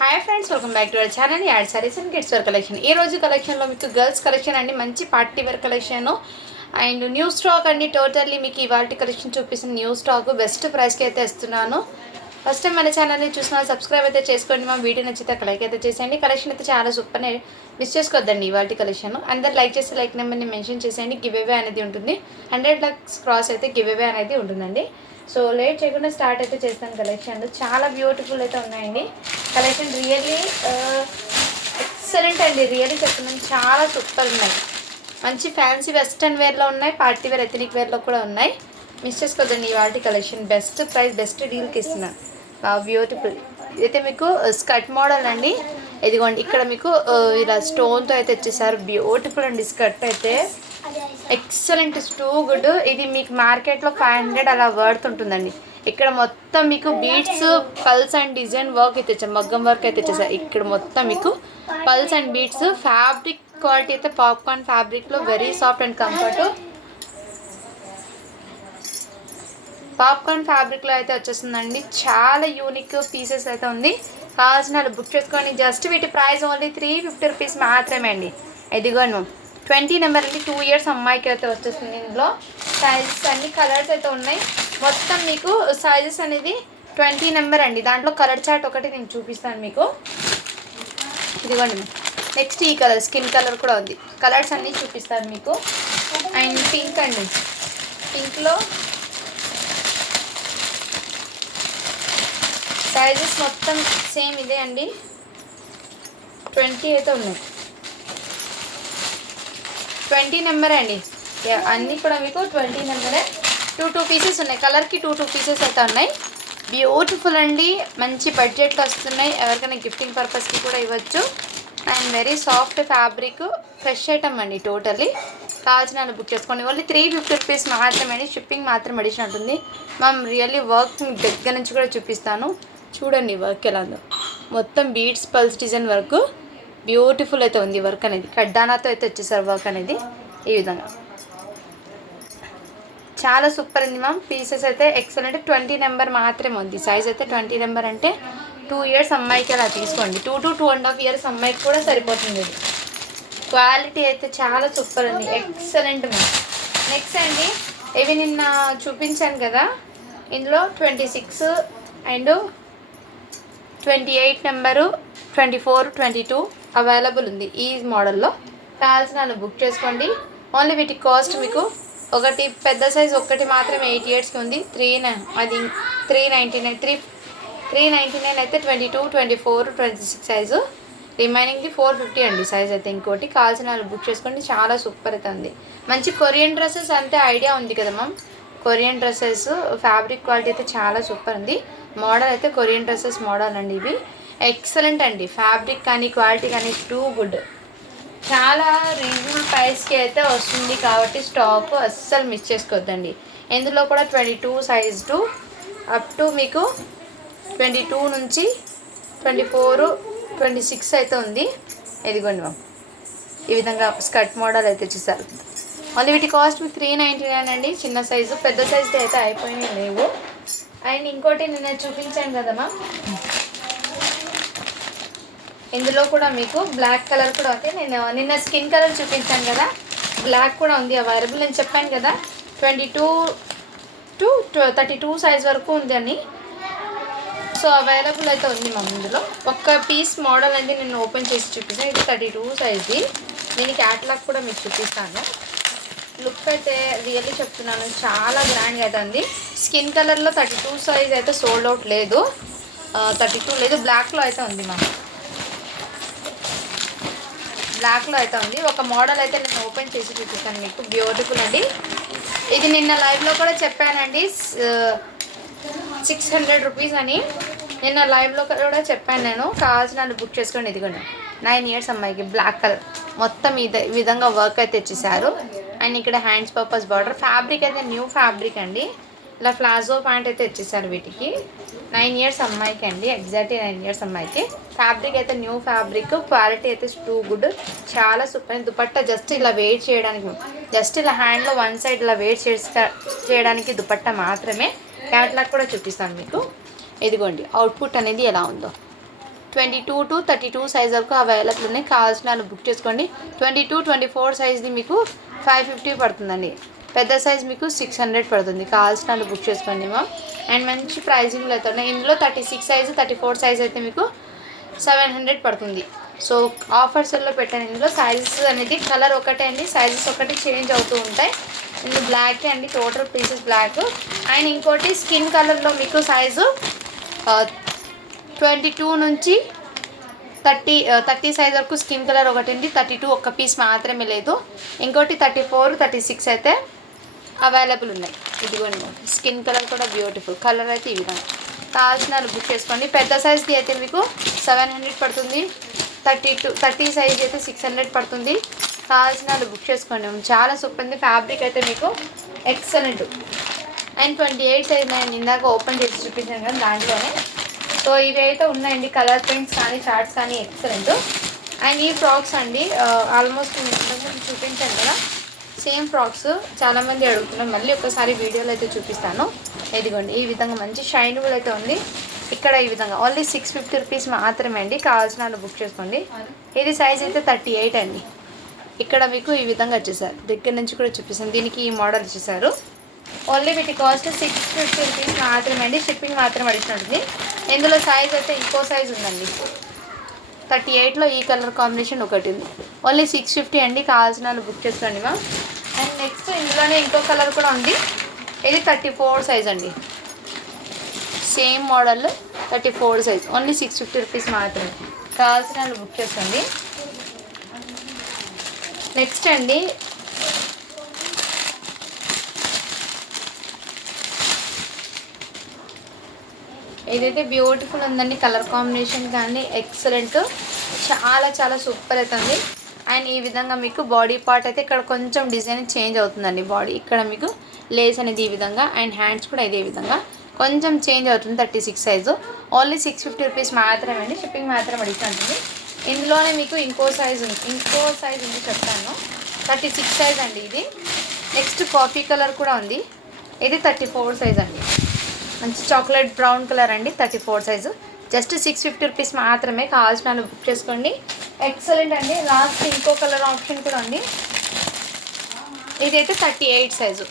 Hi friends, welcome back to our channel ad saris and kids wear collection. ఈ రోజు కలెక్షన్లో మీకు గర్ల్స్ కలెక్షన్ అండి, మంచి party wear collection and new stock అండి. టోటల్లీ మీకు ఇవాళ కలెక్షన్ చూపిస్తున్న న్యూ స్టాక్ బెస్ట్ ప్రైస్కి అయితే ఇస్తున్నాను. ఫస్ట్ టైం మన ఛానల్ని చూసిన సబ్స్క్రైబ్ అయితే చేసుకోండి. మా వీడియో నచ్చితే లైక్ అయితే చేసేయండి. కలెక్షన్ అయితే చాలా సూపర్, మిస్ చేసుకోవద్దండి ఇవాళ కలెక్షన్. అందరు లైక్ చేసి లైక్ నెంబర్ని మెన్షన్ చేసేయండి. గివ్ అవే అనేది ఉంటుంది. 100 lakhs క్రాస్ అయితే గివ్ అవే అనేది ఉంటుందండి. సో లేట్ చేయకుండా స్టార్ట్ అయితే చేస్తాను. కలెక్షన్ చాలా బ్యూటిఫుల్ అయితే ఉన్నాయండి. కలెక్షన్ రియల్లీ ఎక్సలెంట్ అండి. రియల్లీ చెప్తున్నాను, చాలా సూపర్ ఉన్నాయి. మంచి ఫ్యాన్సీ వెస్ట్రన్ వేర్లో ఉన్నాయి, పార్టీ వేర్ ఎథనిక్ వేర్లో కూడా ఉన్నాయి. మిస్ చేసుకోదండి ఇవాళ కలెక్షన్. బెస్ట్ ప్రైస్, బెస్ట్ డీల్కి ఇస్తున్నాను. బ్యూటిఫుల్. ఇదైతే మీకు స్కర్ట్ మోడల్ అండి. ఇదిగోండి, ఇక్కడ మీకు ఇలా స్టోన్తో అయితే వచ్చేసారు. బ్యూటిఫుల్ అండి. స్కర్ట్ అయితే ఎక్సలెంట్, టూ గుడ్. ఇది మీకు మార్కెట్లో 500 అలా వర్త్ ఉంటుందండి. ఇక్కడ మొత్తం మీకు beads, pulse and design work అయితే వచ్చారు. మగ్గం వర్క్ అయితే వచ్చేసారు. ఇక్కడ మొత్తం మీకు pulse and beads. Fabric quality అయితే పాప్కార్న్ ఫ్యాబ్రిక్లో very soft and comfort. Popcorn ఫ్యాబ్రిక్లో అయితే వచ్చేస్తుందండి. చాలా యూనిక్ పీసెస్ అయితే ఉంది. కావాల్సిన బుక్ చేసుకోండి. జస్ట్ వీటి ప్రైస్ ఓన్లీ 350 రూపీస్ మాత్రమే అండి. ఇదిగోను 20 నెంబర్ అండి. 2 years అమ్మాయికి అయితే వచ్చేస్తుంది. ఇందులో సైజెస్ అన్ని కలర్స్ అయితే ఉన్నాయి. మొత్తం మీకు సైజెస్ అనేది 20 నెంబర్ అండి. దాంట్లో కలర్ చార్ట్ ఒకటి నేను చూపిస్తాను మీకు. ఇదిగోండి, నెక్స్ట్ ఈ కలర్ స్కిన్ కలర్ కూడా ఉంది. కలర్స్ అన్నీ చూపిస్తాను మీకు. అండ్ పింక్ అండి. పింక్లో సైజెస్ మొత్తం సేమ్ ఇదే అండి. 20 అయితే ఉన్నాయి. 20 నెంబర్ అండి. అన్నీ కూడా మీకు 20 నెంబరే. 2 పీసెస్ ఉన్నాయి. కలర్కి 2 పీసెస్ అయితే ఉన్నాయి. బ్యూటిఫుల్ అండి. మంచి బడ్జెట్లో వస్తున్నాయి. ఎవరికైనా గిఫ్టింగ్ పర్పస్కి కూడా ఇవ్వచ్చు. And very soft fabric, fresh item అండి. టోటల్లీ కావాల్సిన బుక్ చేసుకోండి. ఓన్లీ 350 రూపీస్ మాత్రమే అండి. షిప్పింగ్ మాత్రం అడిషన్ ఉంటుంది. మనం రియల్లీ వర్క్ దగ్గర నుంచి కూడా చూపిస్తాను. చూడండి వర్క్ ఎలా ఉందో. మొత్తం beads, pulse design work beautiful అయితే ఉంది. వర్క్ అనేది కడ్డానాతో అయితే వచ్చేసారు. వర్క్ అనేది ఈ విధంగా చాలా సూపర్ ఉంది మ్యామ్. పీసెస్ అయితే ఎక్సలెంట్. 20 నెంబర్ మాత్రమే ఉంది. సైజ్ అయితే 20 నెంబర్ అంటే 2 years అమ్మాయికి అలా తీసుకోండి. 2 to 2.5 years అమ్మాయికి కూడా సరిపోతుంది. క్వాలిటీ అయితే చాలా సూపర్ ఉంది. Excellent ma'am. నెక్స్ట్ అండి, ఇవి నిన్న చూపించాను కదా, ఇందులో 26 అండ్ 28 నెంబరు, 24, 22 అవైలబుల్ ఉంది. ఈ మోడల్లో కావాల్సిన బుక్ చేసుకోండి. ఓన్లీ వీటి కాస్ట్ మీకు ఒకటి పెద్ద సైజ్ ఒకటి మాత్రమే 8 yearsకి ఉంది. అది 399 అయితే 22, 24, 26 సైజు. రిమైనింగ్ది 450 అండి సైజ్ అయితే. ఇంకోటి కావాల్సిన బుక్ చేసుకోండి. చాలా సూపర్ అయితే ఉంది. మంచి కొరియన్ డ్రెస్సెస్ అంటే ఐడియా ఉంది కదా ma'am. Korean dresses fabric quality అయితే చాలా సూపర్ ఉంది. మోడల్ అయితే కొరియన్ డ్రెస్సెస్ మోడల్ అండి. ఇవి ఎక్సలెంట్ అండి. ఫ్యాబ్రిక్ కానీ క్వాలిటీ కానీ టూ గుడ్. చాలా రీజనబుల్ ప్రైస్కి అయితే వస్తుంది కాబట్టి స్టాక్ అస్సలు మిస్ చేసుకోవద్దండి. ఇందులో కూడా 22 సైజ్ టు అప్ టు మీకు 22 నుంచి 24, 26 అయితే ఉంది. ఇదిగోండి మ్యామ్, ఈ విధంగా స్కర్ట్ మోడల్ అయితే చూసారు. మళ్ళీ వీటి కాస్ట్ మీకు 399 అండి. చిన్న సైజు, పెద్ద సైజు అయితే అయిపోయినాయి లేవు. అండ్ ఇంకోటి నేను చూపించాను కదమ్మా, ఇందులో కూడా మీకు బ్లాక్ కలర్ కూడా ఉంది. నేను నిన్న స్కిన్ కలర్ చూపించాను కదా, బ్లాక్ కూడా ఉంది అవైలబుల్. నేను చెప్పాను కదా 22 to 32 సైజ్ వరకు ఉంది అని. సో అవైలబుల్ అయితే ఉంది మ్యామ్. ఇందులో ఒక్క పీస్ మోడల్ అంటే నేను ఓపెన్ చేసి చూపిస్తాను. ఇది 32 సైజ్ది. దీని క్యాటలాగ్ కూడా మీకు చూపిస్తాను. లుక్ అయితే రియల్లీ చెప్తున్నాను, చాలా గ్రాండ్గా అయితే ఉంది. స్కిన్ కలర్లో 32 సైజ్ అయితే సోల్డ్ అవుట్ లేదు. 32 లేదు. బ్లాక్లో అయితే ఉంది మ్యామ్. బ్లాక్లో అయితే ఉంది. ఒక మోడల్ అయితే నేను ఓపెన్ చేసి చూపిస్తాను మీకు. బ్యూటిఫుల్ అండి. ఇది నిన్న లైవ్లో కూడా చెప్పానండి, 600 రూపీస్ అని. నిన్న లైవ్లో కూడా చెప్పాను నేను. కావాల్సిన బుక్ చేసుకోండి. ఇదిగోండి 9 years అమ్మాయికి బ్లాక్ కలర్ మొత్తం ఈ విధంగా వర్క్ అయితే ఇచ్చేసారు. అండ్ ఇక్కడ హ్యాండ్స్ పర్పస్ బార్డర్. ఫ్యాబ్రిక్ అయితే న్యూ ఫ్యాబ్రిక్ అండి. ఇలా ప్లాజో ప్యాంట్ అయితే ఇచ్చేసారు వీటికి. 9 years అమ్మాయికి అండి. ఎగ్జాక్ట్లీ 9 years అమ్మాయికి. ఫ్యాబ్రిక్ అయితే న్యూ ఫ్యాబ్రిక్. క్వాలిటీ అయితే టూ గుడ్. చాలా సూపర్. దుపట్టా జస్ట్ ఇలా వెయిట్ చేయడానికి, జస్ట్ ఇలా హ్యాండ్లో వన్ సైడ్ ఇలా వెయిట్ చేయడానికి దుపట్టా మాత్రమే. క్యాట్లాగ్ కూడా చూపిస్తాను మీకు. ఇదిగోండి అవుట్పుట్ అనేది ఎలా ఉందో. 22 to 32 సైజ్ వరకు అవైలబుల్ ఉన్నాయి. కావాల్సిన వాళ్ళు బుక్ చేసుకోండి. 22, 24 సైజ్ది మీకు 550 పడుతుందండి. పెద్ద సైజ్ మీకు 600 పడుతుంది. కావాల్సిన వాళ్ళు బుక్ చేసుకోండి మ్యామ్. అండ్ మంచి ప్రైజింగ్లో అయితే ఉన్నాయి. ఇందులో 36 సైజు 34 సైజ్ అయితే మీకు 700 పడుతుంది. సో ఆఫర్స్లో పెట్టాను. ఇందులో సైజెస్ అనేది కలర్ ఒకటే అండి, సైజెస్ ఒకటి చేంజ్ అవుతూ ఉంటాయి. ఇందులో బ్లాక్ అండి, టోటల్ పీసెస్ బ్లాక్. అండ్ ఇంకోటి స్కిన్ కలర్లో మీకు సైజు 22 నుంచి 30 సైజ్ వరకు స్కిన్ కలర్ ఒకటి అండి. 32 ఒక్క పీస్ మాత్రమే లేదు. ఇంకోటి 34, 36 అయితే అవైలబుల్ ఉన్నాయి. ఇదిగోండి స్కిన్ కలర్ కూడా బ్యూటిఫుల్ కలర్ అయితే ఈ విధంగా. కావాల్సిన బుక్ చేసుకోండి. పెద్ద సైజ్ది అయితే మీకు 700 పడుతుంది. 30 సైజ్ అయితే 600 పడుతుంది. కావాల్సిన బుక్ చేసుకోండి. చాలా సూపర్ ఉంది. ఫ్యాబ్రిక్ అయితే మీకు ఎక్సలెంట్. అండ్ 28 సైజ్ నేను ఇందాక ఓపెన్ చేసి చూపించాను కదా దాంట్లోనే. సో ఇవి అయితే ఉన్నాయండి, కలర్ ప్రింట్స్ కానీ చార్ట్స్ కానీ ఎక్సలెంట్. అండ్ ఈ ఫ్రాక్స్ అండి ఆల్మోస్ట్ నేను చూపించాను కదా, సేమ్ ఫ్రాక్స్ చాలామంది అడుగుతున్నాం. మళ్ళీ ఒకసారి వీడియోలో అయితే చూపిస్తాను. ఇదిగోండి ఈ విధంగా మంచి షైనబుల్ అయితే ఉంది. ఇక్కడ ఈ విధంగా ఓన్లీ 650 రూపీస్ మాత్రమే అండి. కావాల్సిన వాళ్ళు బుక్ చేసుకోండి. ఇది సైజ్ అయితే 38 అండి. ఇక్కడ మీకు ఈ విధంగా వచ్చేసారు. దగ్గర నుంచి కూడా చూపిస్తాను. దీనికి ఈ మోడల్ వచ్చేసారు. ఓన్లీ వీటి కాస్ట్ 650 రూపీస్ మాత్రమే అండి. షిప్పింగ్ మాత్రం అడిగినట్టుంది. ఇందులో సైజ్ అయితే ఇంకో సైజ్ ఉందండి. 38లో ఈ కలర్ కాంబినేషన్ ఒకటి ఉంది. ఓన్లీ 650 అండి. కావాల్సిన వాళ్ళు బుక్ చేసుకోండి మ్యామ్. అండ్ నెక్స్ట్ ఇందులోనే ఇంకో కలర్ కూడా ఉంది. ఇది 34 సైజ్ అండి. Same model 34 size. Only 650 rupees మాత్రమే. కావాల్సిన వాళ్ళు బుక్ చేసుకోండి. నెక్స్ట్ అండి ఇదైతే బ్యూటిఫుల్ ఉందండి. కలర్ కాంబినేషన్ కానీ ఎక్సలెంట్, చాలా చాలా సూపర్ అవుతుంది. అండ్ ఈ విధంగా మీకు బాడీ పార్ట్ అయితే ఇక్కడ కొంచెం డిజైన్ చేంజ్ అవుతుందండి. బాడీ ఇక్కడ మీకు లేస్ అనేది ఈ విధంగా, అండ్ హ్యాండ్స్ కూడా ఇదే విధంగా కొంచెం చేంజ్ అవుతుంది. 36 సైజు. ఓన్లీ 650 రూపీస్ మాత్రమే అండి. షిప్పింగ్ మాత్రం అడుగుతుంది. ఇందులోనే మీకు ఇంకో సైజు ఉంది చెప్తాను. 36 సైజ్ అండి ఇది. నెక్స్ట్ కాఫీ కలర్ కూడా ఉంది. ఇది 34 సైజ్ అండి. మంచి చాక్లెట్ బ్రౌన్ కలర్ అండి. 34 సైజు. జస్ట్ 650 రూపీస్ మాత్రమే. కావాల్సిన వాళ్ళు బుక్ చేసుకోండి. ఎక్సలెంట్ అండి. లాస్ట్ ఇంకో కలర్ ఆప్షన్ కూడా ఉంది. ఇదైతే 38 సైజు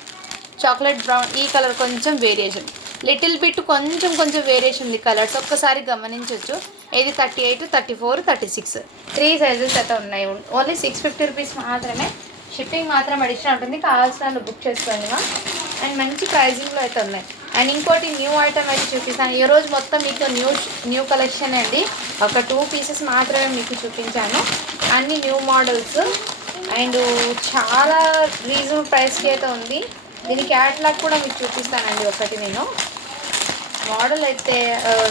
చాక్లెట్ బ్రౌన్. ఈ కలర్ కొంచెం వేరియేషన్, లిటిల్ బిట్ కొంచెం వేరియేషన్ ఉంది కలర్స్. ఒక్కసారి గమనించవచ్చు. ఇది 38, 34, 36 3 సైజెస్ అయితే ఉన్నాయి. ఓన్లీ 650 రూపీస్ మాత్రమే. షిప్పింగ్ మాత్రం అడిషనల్ ఉంటుంది. కావాల్సిన వాళ్ళు బుక్ చేసుకోండి. అండ్ మంచి ప్రైజింగ్లో అయితే ఉన్నాయి. అండ్ ఇంకోటి న్యూ ఐటమ్ అయితే చూపిస్తాను. ఈరోజు మొత్తం మీకు న్యూ కలెక్షన్ అండి. ఒక 2 పీసెస్ మాత్రమే మీకు చూపించాను. అన్ని న్యూ మోడల్స్ అండ్ చాలా రీజనబుల్ ప్రైస్కి అయితే ఉంది. దీని క్యాటలాగ్ కూడా మీకు చూపిస్తానండి. ఒకటి నేను మోడల్ అయితే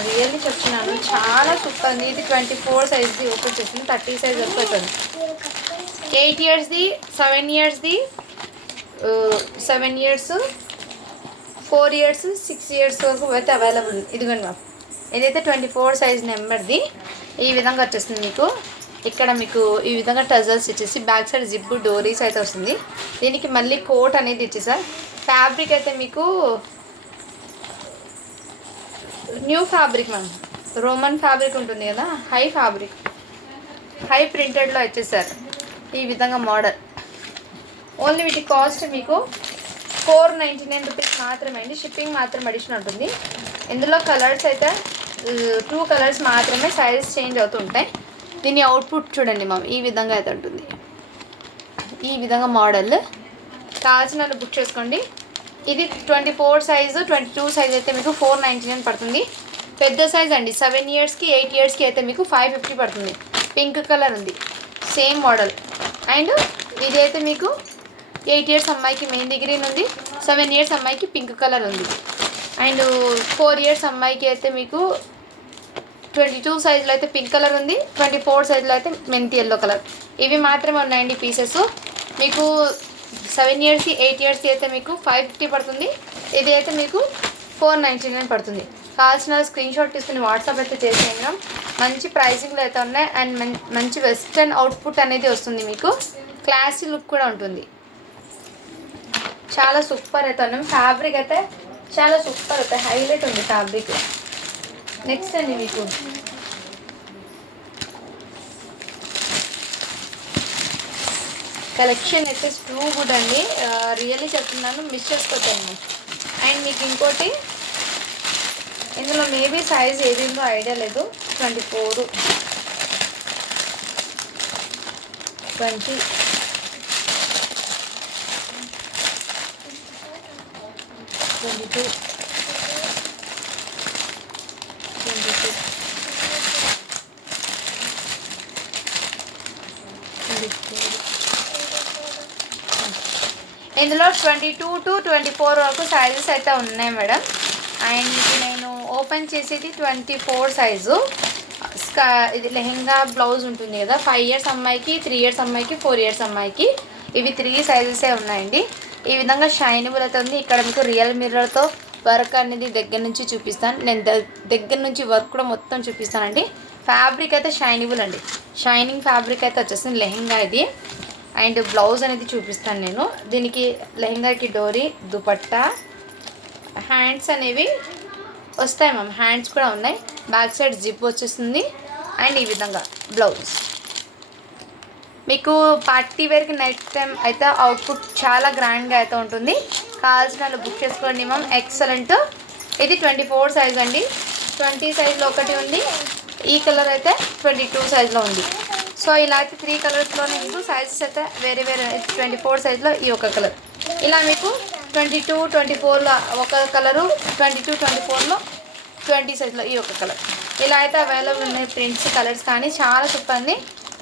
రియల్లీ చెప్తున్నాను, చాలా సూపర్ ఉంది. ఇది 24 సైజ్ది ఓపెన్ చేసింది. 30 సైజ్ వరకు అవుతుంది. 8 ఇయర్స్ది, 7 ఇయర్స్ది, 7 ఇయర్స్, 4 ఇయర్స్, 6 ఇయర్స్ వరకు అయితే అవైలబుల్ ఉంది. ఇదిగోండి మ్యామ్, ఇదైతే 24 సైజ్ నెంబర్ది. ఈ విధంగా వచ్చేస్తుంది మీకు. ఇక్కడ మీకు ఈ విధంగా టజల్స్ ఇచ్చేసి బ్యాక్ సైడ్ జిప్ డోరీస్ అయితే వస్తుంది. దీనికి మళ్ళీ కోట్ అనేది ఇచ్చేసారు. ఫ్యాబ్రిక్ అయితే మీకు new fabric ma'am, Roman fabric ఉంటుంది కదా, హై ప్రింటెడ్లో వచ్చేసారు. ఈ విధంగా మోడల్. ఓన్లీ వీటి కాస్ట్ మీకు 499 రూపీస్ మాత్రమే అండి. షిప్పింగ్ మాత్రం అడిషనల్ ఉంటుంది. ఇందులో కలర్స్ అయితే 2 కలర్స్ మాత్రమే, సైజెస్ చేంజ్ అవుతూ ఉంటాయి. దీని అవుట్పుట్ చూడండి మ్యామ్, ఈ విధంగా అయితే ఉంటుంది. ఈ విధంగా మోడల్. కావాల్సిన వాళ్ళు బుక్ చేసుకోండి. ఇది 24 సైజు, 22 సైజ్ అయితే మీకు 499 పడుతుంది. పెద్ద సైజ్ అండి, 7 ఇయర్స్కి 8 ఇయర్స్కి అయితే మీకు 550 పడుతుంది. పింక్ కలర్ ఉంది, సేమ్ మోడల్. అండ్ ఇదైతే మీకు 8 ఇయర్స్ అమ్మాయికి మెహందీ గ్రీన్ ఉంది, 7 ఇయర్స్ అమ్మాయికి పింక్ కలర్ ఉంది. అండ్ 4 ఇయర్స్ అమ్మాయికి అయితే మీకు 22 సైజులో అయితే పింక్ కలర్ ఉంది, 24 సైజులో అయితే మెంతి ఎల్లో కలర్. ఇవి మాత్రమే ఉన్నాయండి పీసెస్. మీకు 7 ఇయర్స్కి 8 ఇయర్స్కి అయితే మీకు 550 పడుతుంది. ఇది అయితే మీకు 499 పడుతుంది. కావాల్సిన స్క్రీన్ షాట్ తీసుకుని వాట్సాప్ అయితే చేసేయండి. మంచి ప్రైసింగ్లో అయితే ఉన్నాయి. అండ్ మంచి వెస్ట్రన్ అవుట్పుట్ అనేది వస్తుంది. మీకు క్లాసీ లుక్ కూడా ఉంటుంది. చాలా సూపర్ అయితే ఉన్నాం. ఫ్యాబ్రిక్ అయితే చాలా సూపర్ అవుతాయి, హైలైట్ ఉంది ఫ్యాబ్రిక్. నెక్స్ట్ అండి మీకు కలెక్షన్ అయితే టూ గుడ్ అండి, రియల్లీ చెప్తున్నాను, మిస్ చేసుకోతాను. అండ్ మీకు ఇంకోటి ఇందులో మేబీ సైజ్ ఏదిందో ఐడియా లేదు. 24, 20, 22, 26, 24. ఇందులో 22 to 24 వరకు సైజెస్ అయితే ఉన్నాయి మేడం. అండ్ ఇది నేను ఓపెన్ చేసేది 24 సైజు. ఇది లెహెంగా బ్లౌజ్ ఉంటుంది కదా, 5 years అమ్మాయికి, 3 years అమ్మాయికి, 4 years అమ్మాయికి, ఇవి 3 సైజెసే ఉన్నాయండి. ఈ విధంగా షైనబుల్ అయితే ఉంది. ఇక్కడ మీకు రియల్ మిర్రర్తో వర్క్ అనేది దగ్గర నుంచి చూపిస్తాను. నేను దగ్గర నుంచి వర్క్ కూడా మొత్తం చూపిస్తానండి. ఫ్యాబ్రిక్ అయితే షైనబుల్ అండి, షైనింగ్ ఫ్యాబ్రిక్ అయితే వచ్చేసింది లెహెంగా ఇది. అండ్ బ్లౌజ్ అనేది చూపిస్తాను నేను. దీనికి లెహెంగాకి డోరీ, దుపట్టా, హ్యాండ్స్ అనేవి వస్తాయి మ్యామ్, హ్యాండ్స్ కూడా ఉన్నాయి. బ్యాక్ సైడ్ జిప్ వచ్చేస్తుంది. అండ్ ఈ విధంగా బ్లౌజ్. మీకు పార్టీ వేర్కి నైట్ టైం అయితే అవుట్పుట్ చాలా గ్రాండ్గా అయితే ఉంటుంది. కావాల్సిన వాళ్ళు బుక్ చేసుకోండి మ్యామ్. ఎక్సలెంట్. ఇది 24 సైజ్ అండి. 20 సైజ్లో ఒకటి ఉంది, ఈ కలర్ అయితే 22 సైజ్లో ఉంది. సో ఇలా అయితే 3 కలర్స్లోనే మీకు సైజెస్ అయితే వేరే వేరే. 24 సైజ్లో ఈ ఒక కలర్, ఇలా మీకు 22, 24లో ఒక కలరు, 22, 24లో 20 సైజ్లో ఈ ఒక కలర్, ఇలా అయితే అవైలబుల్ ఉన్నాయి. ప్రింట్స్, కలర్స్ కానీ చాలా సూపర్ అండి.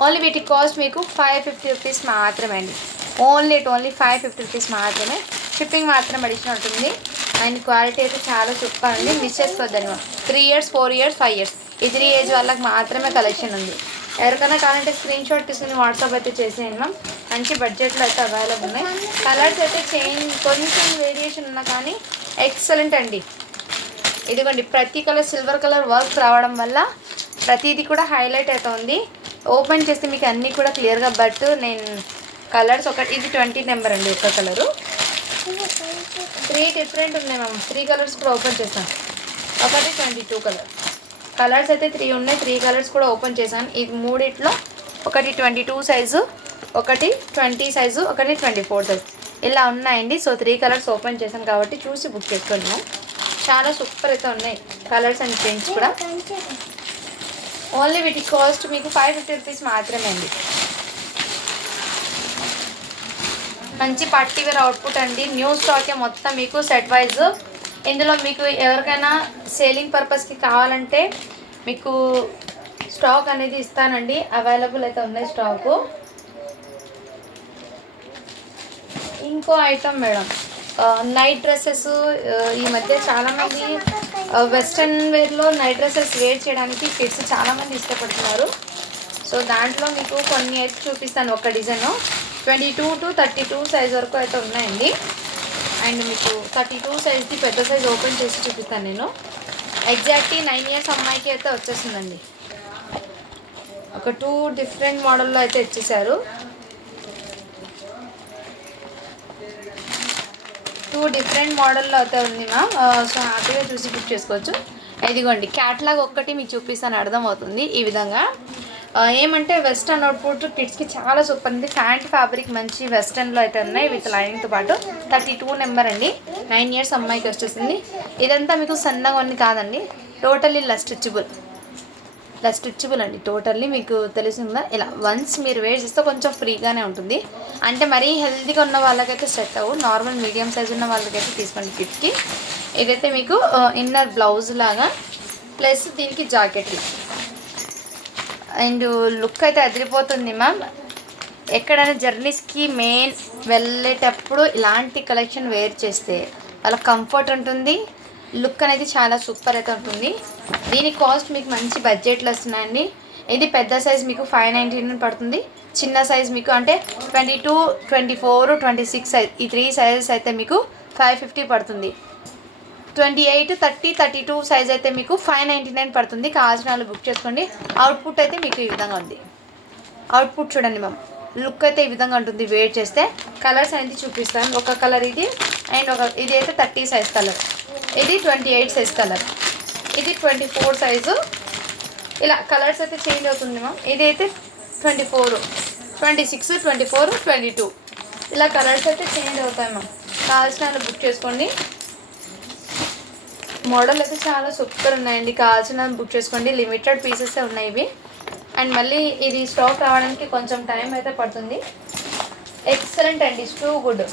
ఓన్లీ వీటి కాస్ట్ మీకు 550 రూపీస్ మాత్రమే అండి. ఓన్లీ 550 రూపీస్ మాత్రమే. షిప్పింగ్ మాత్రం అడిషనల్ ఉంటుంది. అండ్ క్వాలిటీ అయితే చాలా సూపర్ అండి, మిస్ చేసుకోవద్దండి. 3 years, 4 years, 5 years ఈ 3 ఏజ్ వాళ్ళకి మాత్రమే కలెక్షన్ ఉంది. ఎవరికైనా కావాలంటే స్క్రీన్ షాట్ తీసుకుని వాట్సాప్ అయితే చేసేయండి మ్యామ్. మంచి బడ్జెట్లో అయితే అవైలబుల్ ఉన్నాయి. కలర్స్ అయితే కొంచెం వేరియేషన్ ఉన్నా కానీ ఎక్సలెంట్ అండి. ఇదిగోండి, ప్రతి కలర్ సిల్వర్ కలర్ వర్క్ రావడం వల్ల ప్రతిదీ కూడా హైలైట్ అవుతుంది. ఓపెన్ చేస్తే మీకు అన్నీ కూడా క్లియర్గా. బట్ నేను కలర్స్ ఒకటి, ఇది 20 నెంబర్ అండి ఒక కలరు. 3 డిఫరెంట్ ఉన్నాయి మ్యామ్. 3 కలర్స్ కూడా ఓపెన్ చేస్తాను. ఒకటి 22 కలర్స్ అయితే 3 ఉన్నాయి. 3 కలర్స్ కూడా ఓపెన్ చేశాను. ఇది మూడిట్లో ఒకటి 22 సైజు, ఒకటి 20 సైజు, ఒకటి 24 సైజు, ఇలా ఉన్నాయండి. సో 3 కలర్స్ ఓపెన్ చేశాను కాబట్టి చూసి బుక్ చేసుకున్నాము. చాలా సూపర్ అయితే ఉన్నాయి కలర్స్ అండ్ ప్రింట్స్ కూడా. ఓన్లీ వీటి కాస్ట్ మీకు 550 రూపీస్ మాత్రమే అండి. మంచి పార్టీ వేర్ అవుట్పుట్ అండి. న్యూ స్టాకే మొత్తం మీకు సెట్ వైజ్. ఇందులో మీకు ఎవరికైనా సేలింగ్ పర్పస్కి కావాలంటే మీకు స్టాక్ అనేది ఇస్తానండి. అవైలబుల్ అయితే ఉన్నాయి స్టాకు. ఇంకో ఐటమ్ మేడం, నైట్ డ్రెస్సెస్. ఈ మధ్య చాలామంది వెస్ట్రన్ వేర్లో నైట్ డ్రెస్సెస్ వేర్ చేయడానికి కిడ్స్ చాలామంది ఇష్టపడుతున్నారు. సో దాంట్లో మీకు కొన్ని అయితే చూపిస్తాను. ఒక డిజైన్ 22 to 32 సైజ్ వరకు అయితే ఉన్నాయండి. అండ్ మీకు 32 సైజ్ది పెద్ద సైజ్ ఓపెన్ చేసి చూపిస్తాను నేను. ఎగ్జాక్ట్లీ 9 years అమ్మాయికి అయితే వచ్చేస్తుందండి. ఒక 2 డిఫరెంట్ మోడల్లో అయితే ఇచ్చేసారు. 2 డిఫరెంట్ మోడల్లో అయితే ఉంది మ్యామ్. సో హ్యాపీగా చూసి బుక్ చేసుకోవచ్చు. ఇదిగోండి, క్యాట్లాగ్ ఒక్కటి మీకు చూపిస్తాను, అర్థమవుతుంది. ఈ విధంగా ఏమంటే వెస్ట్రన్ అవుట్పుట్ కిడ్స్కి చాలా సూపర్ ఉంది. ఫ్యాంట్ ఫ్యాబ్రిక్ మంచి వెస్ట్రన్లో అయితే ఉన్నాయి విత్ లైనింగ్తో పాటు. 32 నెంబర్ అండి. 9 years అమ్మాయికి వచ్చేసింది. ఇదంతా మీకు సన్నగా ఉంది కాదండి, టోటల్లీ స్ట్రెచబుల్ అండి. టోటల్లీ మీకు తెలిసిందా, ఇలా వన్స్ మీరు వేర్ చేస్తే కొంచెం ఫ్రీగానే ఉంటుంది. అంటే మరీ హెల్తీగా ఉన్న వాళ్ళకైతే సెట్ అవ్వు, నార్మల్ మీడియం సైజ్ ఉన్న వాళ్ళకైతే తీసుకోండి కిడ్స్కి. ఇదైతే మీకు ఇన్నర్ బ్లౌజ్ లాగా ప్లస్ దీనికి జాకెట్. అండ్ లుక్ అయితే అదిరిపోతుంది మ్యామ్. ఎక్కడైనా జర్నీస్కి మెయిన్ వెళ్ళేటప్పుడు ఇలాంటి కలెక్షన్ వేర్ చేస్తే వాళ్ళ కంఫర్ట్ ఉంటుంది, లుక్ అనేది చాలా సూపర్ అయితే ఉంటుంది. దీని కాస్ట్ మీకు మంచి బడ్జెట్లో వస్తున్నాయండి. ఇది పెద్ద సైజ్ మీకు 599 పడుతుంది. చిన్న సైజ్ మీకు అంటే 22, 24, 26 సైజ్, ఈ 3 సైజెస్ అయితే మీకు 550 పడుతుంది. 28, 30, 32 సైజ్ అయితే మీకు 599 పడుతుంది. కావాల్సిన వాళ్ళు బుక్ చేసుకోండి. అవుట్పుట్ అయితే మీకు ఈ విధంగా ఉంది. అవుట్పుట్ చూడండి మ్యామ్, లుక్ అయితే ఈ విధంగా ఉంటుంది వేర్ చేస్తే. కలర్స్ అనేది చూపిస్తాను. ఒక కలర్ ఇది, అండ్ ఇది అయితే 30 సైజ్ కలర్, ఇది 28 సైజ్ కలర్, ఇది 24 సైజు. ఇలా కలర్స్ అయితే చేంజ్ అవుతుంది మ్యామ్. ఇది అయితే 24, 26, 24, 22 ఇలా కలర్స్ అయితే చేంజ్ అవుతాయి మ్యామ్. కావాల్సిన వాళ్ళు బుక్ చేసుకోండి. మోడల్ అయితే చాలా సూపర్ ఉన్నాయండి. కావాల్సిన బుక్ చేసుకోండి. లిమిటెడ్ పీసెస్ ఉన్నాయి ఇవి. అండ్ మళ్ళీ ఇది స్టాక్ రావడానికి కొంచెం టైం అయితే పడుతుంది. ఎక్సలెంట్ అండి, టూ గుడ్.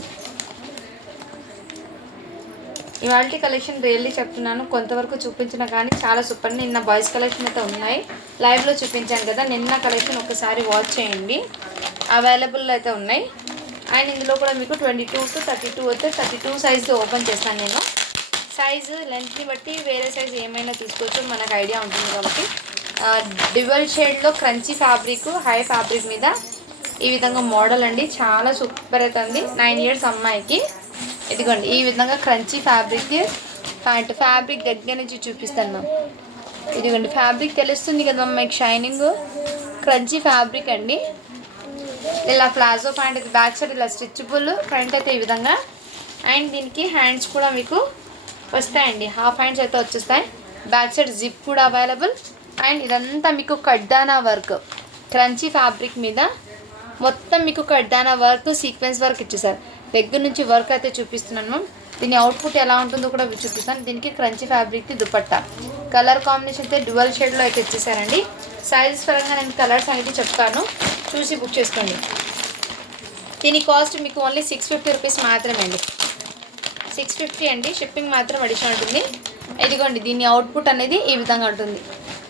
ఇవాళ కలెక్షన్ రియల్లీ చెప్తున్నాను, కొంతవరకు చూపించిన కానీ చాలా సూపర్. నిన్న బాయ్స్ కలెక్షన్ అయితే ఉన్నాయి, లైవ్లో చూపించాను కదా. నిన్న కలెక్షన్ ఒకసారి వాచ్ చేయండి, అవైలబుల్ అయితే ఉన్నాయి. అండ్ ఇందులో కూడా మీకు 22 to 32 అయితే 32 సైజ్ ఓపెన్ చేస్తాను నేను. సైజు లెంత్ని బట్టి వేరే సైజ్ ఏమైనా తీసుకోవచ్చు, మనకు ఐడియా ఉంటుంది కాబట్టి. డ్యువల్ షేడ్లో క్రంచీ ఫ్యాబ్రిక్, హై ఫ్యాబ్రిక్ మీద ఈ విధంగా మోడల్ అండి, చాలా సూపర్ అవుతుంది. 9 years అమ్మాయికి. ఇదిగోండి ఈ విధంగా క్రంచీ ఫ్యాబ్రిక్ ప్యాంట్. ఫ్యాబ్రిక్ దగ్గర నుంచి చూపిస్తాను మ్యామ్. ఇదిగోండి ఫ్యాబ్రిక్ తెలుస్తుంది కదా మీకు, షైనింగ్ క్రంచీ ఫ్యాబ్రిక్ అండి. ఇలా ప్లాజో ప్యాంట్ ఇది, బ్యాక్ సైడ్ ఇలా స్ట్రిచబుల్, ఫ్రంట్ అయితే ఈ విధంగా. అండ్ దీనికి హ్యాండ్స్ కూడా మీకు వస్తాయండి, హాఫ్ హ్యాండ్స్ అయితే వచ్చేస్తాయి. బ్యాక్ సైడ్ జిప్ కూడా అవైలబుల్. అండ్ ఇదంతా మీకు కడ్డానా వర్క్, క్రంచీ ఫ్యాబ్రిక్ మీద మొత్తం మీకు కడ్డానా వర్క్, సీక్వెన్స్ వర్క్ ఇచ్చేసారు. దగ్గర నుంచి వర్క్ అయితే చూపిస్తున్నాను మ్యామ్. దీని అవుట్పుట్ ఎలా ఉంటుందో కూడా చూపిస్తాను. దీనికి క్రంచీ ఫ్యాబ్రిక్కి దుపట్టా, కలర్ కాంబినేషన్ అయితే డ్యువల్ షేడ్లో అయితే ఇచ్చేసారండి. సైజెస్ పరంగా నేను కలర్స్ అనేది చెప్తాను, చూసి బుక్ చేసుకోండి. దీని కాస్ట్ మీకు ఓన్లీ 650 రూపీస్ మాత్రమే అండి. 650 అండి, షిప్పింగ్ మాత్రం అడిషనల్ ఉంటుంది. ఇదిగోండి దీని అవుట్పుట్ అనేది ఈ విధంగా ఉంటుంది.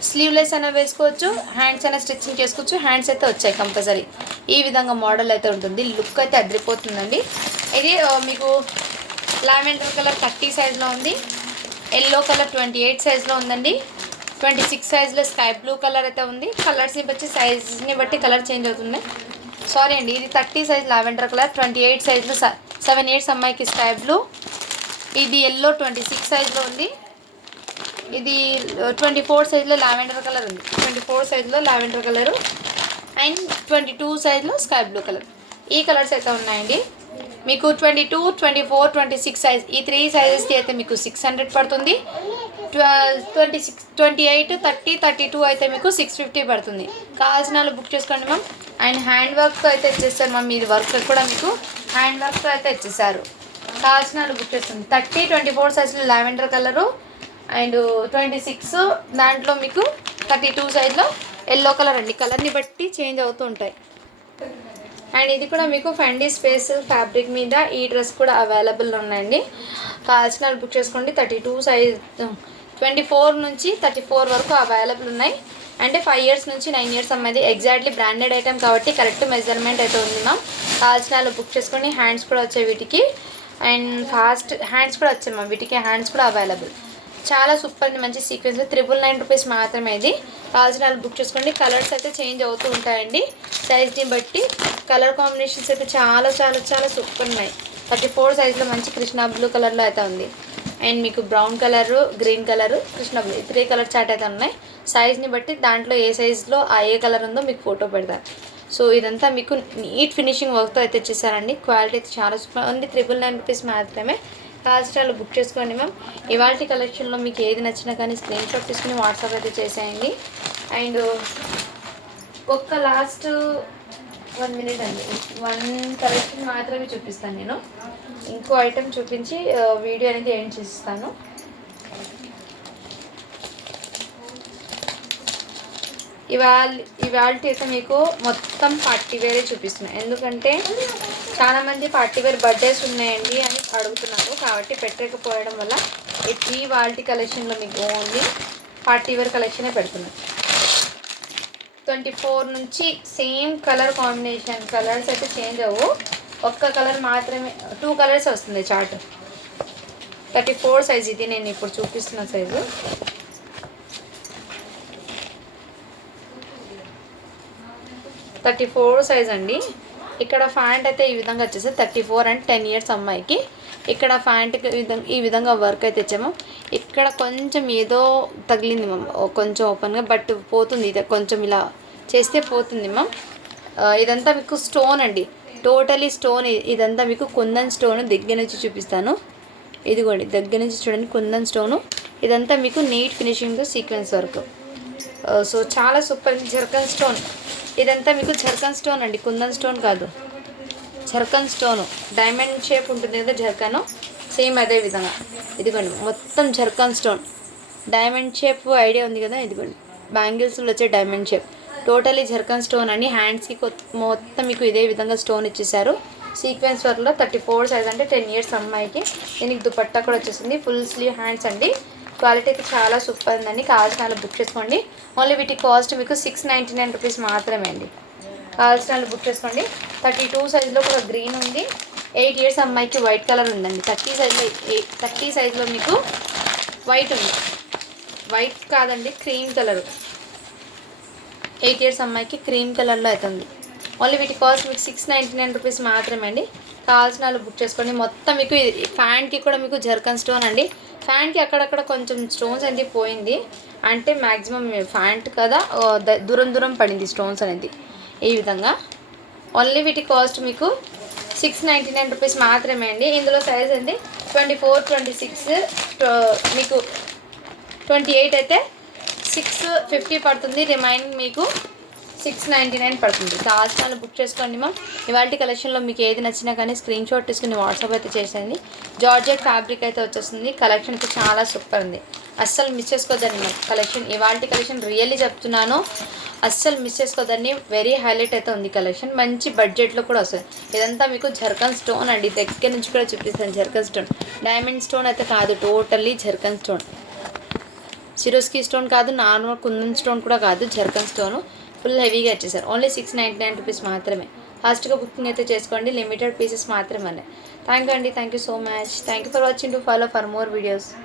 స్లీవ్లెస్ అయినా వేసుకోవచ్చు, హ్యాండ్స్ అయినా స్టిచ్చింగ్ చేసుకోవచ్చు. హ్యాండ్స్ అయితే వచ్చాయి కంపల్సరీ. ఈ విధంగా మోడల్ అయితే ఉంటుంది, లుక్ అయితే అదిరిపోతుందండి. ఇది మీకు లావెండర్ కలర్ 30 సైజ్లో ఉంది, ఎల్లో కలర్ 28 సైజ్లో ఉందండి, 26 సైజ్లో స్కై బ్లూ కలర్ అయితే ఉంది. కలర్స్ని బట్టి సైజ్ని బట్టి కలర్ చేంజ్ అవుతుంది. సారీ అండి, ఇది 30 సైజ్ లావెండర్ కలర్, 28 సైజ్లో 7 years అమ్మాయికి స్కై బ్లూ. ఇది ఎల్లో 26 సైజ్లో ఉంది. ఇది 24 సైజ్లో లావెండర్ కలర్ ఉంది, 24 సైజ్లో లావెండర్ కలరు. అండ్ 22 సైజ్లో స్కై బ్లూ కలర్. ఈ కలర్స్ అయితే ఉన్నాయండి. మీకు 22, 24, 26 సైజ్, ఈ 3 సైజెస్కి అయితే మీకు 600 పడుతుంది. 26, 28, 30, 32 అయితే మీకు 650 పడుతుంది. కావాల్సిన వాళ్ళు బుక్ చేసుకోండి మ్యామ్. అండ్ హ్యాండ్ వర్క్ అయితే ఇచ్చేస్తారు మ్యామ్. ఇది వర్క్ కూడా మీకు హ్యాండ్ వర్క్ అయితే ఇచ్చేసారు. కావాల్సిన వాళ్ళు బుక్ చేసుకోండి. 30, 24 సైజ్లో లావెండర్ కలరు. అండ్ 26 దాంట్లో మీకు 32 సైజ్లో ఎల్లో కలర్ అండి. కలర్ని బట్టి చేంజ్ అవుతూ ఉంటాయి. అండ్ ఇది కూడా మీకు ఫెండీ స్పేస్ ఫ్యాబ్రిక్ మీద ఈ డ్రెస్ కూడా అవైలబుల్ ఉన్నాయండి. కావాల్సిన వాళ్ళు బుక్ చేసుకోండి. 32 సైజ్, 24 నుంచి 34 వరకు అవైలబుల్ ఉన్నాయి. అంటే 5 years నుంచి 9 years అమ్మది. ఎగ్జాక్ట్లీ బ్రాండెడ్ ఐటమ్ కాబట్టి కరెక్ట్ మెజర్మెంట్ అయితే ఉంది మ్యామ్. కావాల్సిన వాళ్ళు బుక్ చేసుకోండి. హ్యాండ్స్ కూడా వచ్చాయి వీటికి. అండ్ ఫాస్ట్ హ్యాండ్స్ కూడా వచ్చాయి మ్యామ్, వీటికి హ్యాండ్స్ కూడా అవైలబుల్. చాలా సూపర్ అండి, మంచి సీక్వెన్స్. 999 రూపీస్ మాత్రమే ఇది. కావాల్సిన వాళ్ళు బుక్ చేసుకోండి. కలర్స్ అయితే చేంజ్ అవుతూ ఉంటాయండి సైజ్ని బట్టి. కలర్ కాంబినేషన్స్ అయితే చాలా చాలా చాలా సూపర్ ఉన్నాయి. 34 సైజ్లో మంచి కృష్ణ బ్లూ కలర్లో అయితే ఉంది. అండ్ మీకు brown colour, green colour, Krishna blue, 3 colour chart అయితే ఉన్నాయి. సైజ్ని బట్టి దాంట్లో ఏ సైజ్లో ఏ కలర్ ఉందో మీకు ఫోటో పెడతారు. సో ఇదంతా మీకు నీట్ ఫినిషింగ్ వర్క్తో అయితే ఇచ్చేసారండి. క్వాలిటీ అయితే చాలా సూపర్ ఉంది. 999 రూపీస్ మాత్రమే. కాల్స్టాలు బుక్ చేసుకోండి మ్యామ్. ఇవాళ కలెక్షన్లో మీకు ఏది నచ్చినా కానీ స్క్రీన్ షాట్ తీసుకుని వాట్సాప్ అయితే చేసేయండి. అండ్ ఒక్క లాస్ట్ 1 minute అండి, 1 కలెక్షన్ మాత్రమే చూపిస్తాను నేను. ఇంకో ఐటెం చూపించి వీడియో అనేది ఎండ్ చేస్తాను. ఇవాళ అయితే మీకు మొత్తం పార్టీ వేరే చూపిస్తున్నాను. ఎందుకంటే చాలామంది పార్టీ వేర్ బర్త్డేస్ ఉన్నాయండి అని అడుగుతున్నారు, కాబట్టి పెట్టకపోవడం వల్ల ఈ వాల్టీ కలెక్షన్లో మీకు ఓన్లీ పార్టీ వేర్ కలెక్షనే పెడుతున్నాను. 24 నుంచి సేమ్ కలర్ కాంబినేషన్, కలర్స్ అయితే చేంజ్ అవ్వు. ఒక్క కలర్ మాత్రమే, 2 కలర్స్ వస్తుంది చార్ట్. 34 సైజ్ ఇది నేను ఇప్పుడు చూపిస్తున్న సైజు. $34 సైజ్ అండి. ఇక్కడ ప్యాంట్ అయితే ఈ విధంగా వచ్చేసి 34 అండ్ 10 years అమ్మాయికి. ఇక్కడ ప్యాంట్కి ఈ విధంగా వర్క్ అయితే ఇచ్చాము. ఇక్కడ కొంచెం ఏదో తగిలింది మ్యామ్, కొంచెం ఓపెన్గా, బట్ పోతుంది. ఇది కొంచెం ఇలా చేస్తే పోతుంది మ్యామ్. ఇదంతా మీకు స్టోన్ అండి, టోటలీ స్టోన్. ఇదంతా మీకు కుందన్ స్టోన్. దగ్గర నుంచి చూపిస్తాను. ఇదిగోండి దగ్గర నుంచి చూడండి, కుందన్ స్టోను. ఇదంతా మీకు నీట్ ఫినిషింగ్తో సీక్వెన్స్ వర్క్. సో చాలా సూపర్. జర్కన్ స్టోన్ ఇదంతా మీకు జర్కన్ స్టోన్ అండి, కుందన్ స్టోన్ కాదు, జర్కన్ స్టోను. డైమండ్ షేప్ ఉంటుంది కదా జర్కను, సేమ్ అదే విధంగా. ఇదిగోండి మొత్తం zircon stone, diamond shape idea ఉంది కదా, ఇదిగోండి బ్యాంగిల్స్లో వచ్చే diamond shape, totally zircon stone అండి. హ్యాండ్స్కి మొత్తం మీకు ఇదే విధంగా స్టోన్ ఇచ్చేసారు. సీక్వెన్స్ వర్క్లో 34 సైజ్ అంటే 10 ఇయర్స్ అమ్మాయికి. దీనికి దుపట్టా కూడా వచ్చేసింది, ఫుల్ స్లీవ్ హ్యాండ్స్ అండి. క్వాలిటీ అయితే చాలా సూపర్ ఉందండి. కావాల్సిన వాళ్ళు బుక్ చేసుకోండి. ఓన్లీ వీటి కాస్ట్ మీకు 699 రూపీస్ మాత్రమే అండి. కావాల్సిన వాళ్ళు బుక్ చేసుకోండి. 32 సైజులో కూడా గ్రీన్ ఉంది. 8 ఇయర్స్ అమ్మాయికి వైట్ కలర్ ఉందండి. 30 సైజులో మీకు వైట్ ఉంది, వైట్ కాదండి క్రీమ్ కలరు. 8 ఇయర్స్ అమ్మాయికి క్రీమ్ కలర్లో అవుతుంది. ఓన్లీ వీటి కాస్ట్ మీకు 699 రూపీస్ మాత్రమే అండి. కావాల్సిన వాళ్ళు బుక్ చేసుకోండి. మొత్తం మీకు ఫ్యాంట్కి కూడా మీకు జర్కన్ స్టోన్ అండి. ఫ్యాంట్కి అక్కడక్కడ కొంచెం స్టోన్స్ అనేది పోయింది, అంటే మ్యాక్సిమం ఫ్యాంట్ కదా దూరం దూరం పడింది స్టోన్స్ అనేది ఈ విధంగా. ఓన్లీ వీటి కాస్ట్ మీకు 699 రూపీస్ మాత్రమే అండి. ఇందులో సైజ్ అండి 24, 26, మీకు 28 అయితే 650 పడుతుంది. రిమైనింగ్ మీకు 699 పడుతుంది. కావాల్సిన వాళ్ళు బుక్ చేసుకోండి మ్యామ్. ఇవాళ కలెక్షన్లో మీకు ఏది నచ్చినా కానీ స్క్రీన్ షాట్ తీసుకుని వాట్సాప్ అయితే చేసేయండి. జార్జెట్ ఫ్యాబ్రిక్ అయితే వచ్చేస్తుంది. కలెక్షన్ అయితే చాలా సూపర్ ఉంది, అస్సలు మిస్ చేసుకోవద్దండి మ్యామ్. కలెక్షన్ ఇవాళ కలెక్షన్ రియల్లీ చెప్తున్నాను, అస్సలు మిస్ చేసుకోవద్దండి. వెరీ హైలైట్ అయితే ఉంది కలెక్షన్, మంచి బడ్జెట్లో కూడా వస్తుంది. ఇదంతా మీకు జర్కన్ స్టోన్ అండి, దగ్గర నుంచి కూడా చూపిస్తాను. జర్కన్ స్టోన్, డైమండ్ స్టోన్ అయితే కాదు, totally zircon stone. Swarovski stone కాదు, నార్మల్ కుందన్ స్టోన్ కూడా కాదు, జర్కన్ స్టోను. ఫుల్ హెవీగా ఇచ్చేసారు. ఓన్లీ 699 రూపీస్ మాత్రమే. ఫాస్ట్గా బుకింగ్ అయితే చేసుకోండి, లిమిటెడ్ పీసెస్ మాత్రమే. థ్యాంక్ యూ అండి, thank you so much. Thank you for watching. To follow for more videos.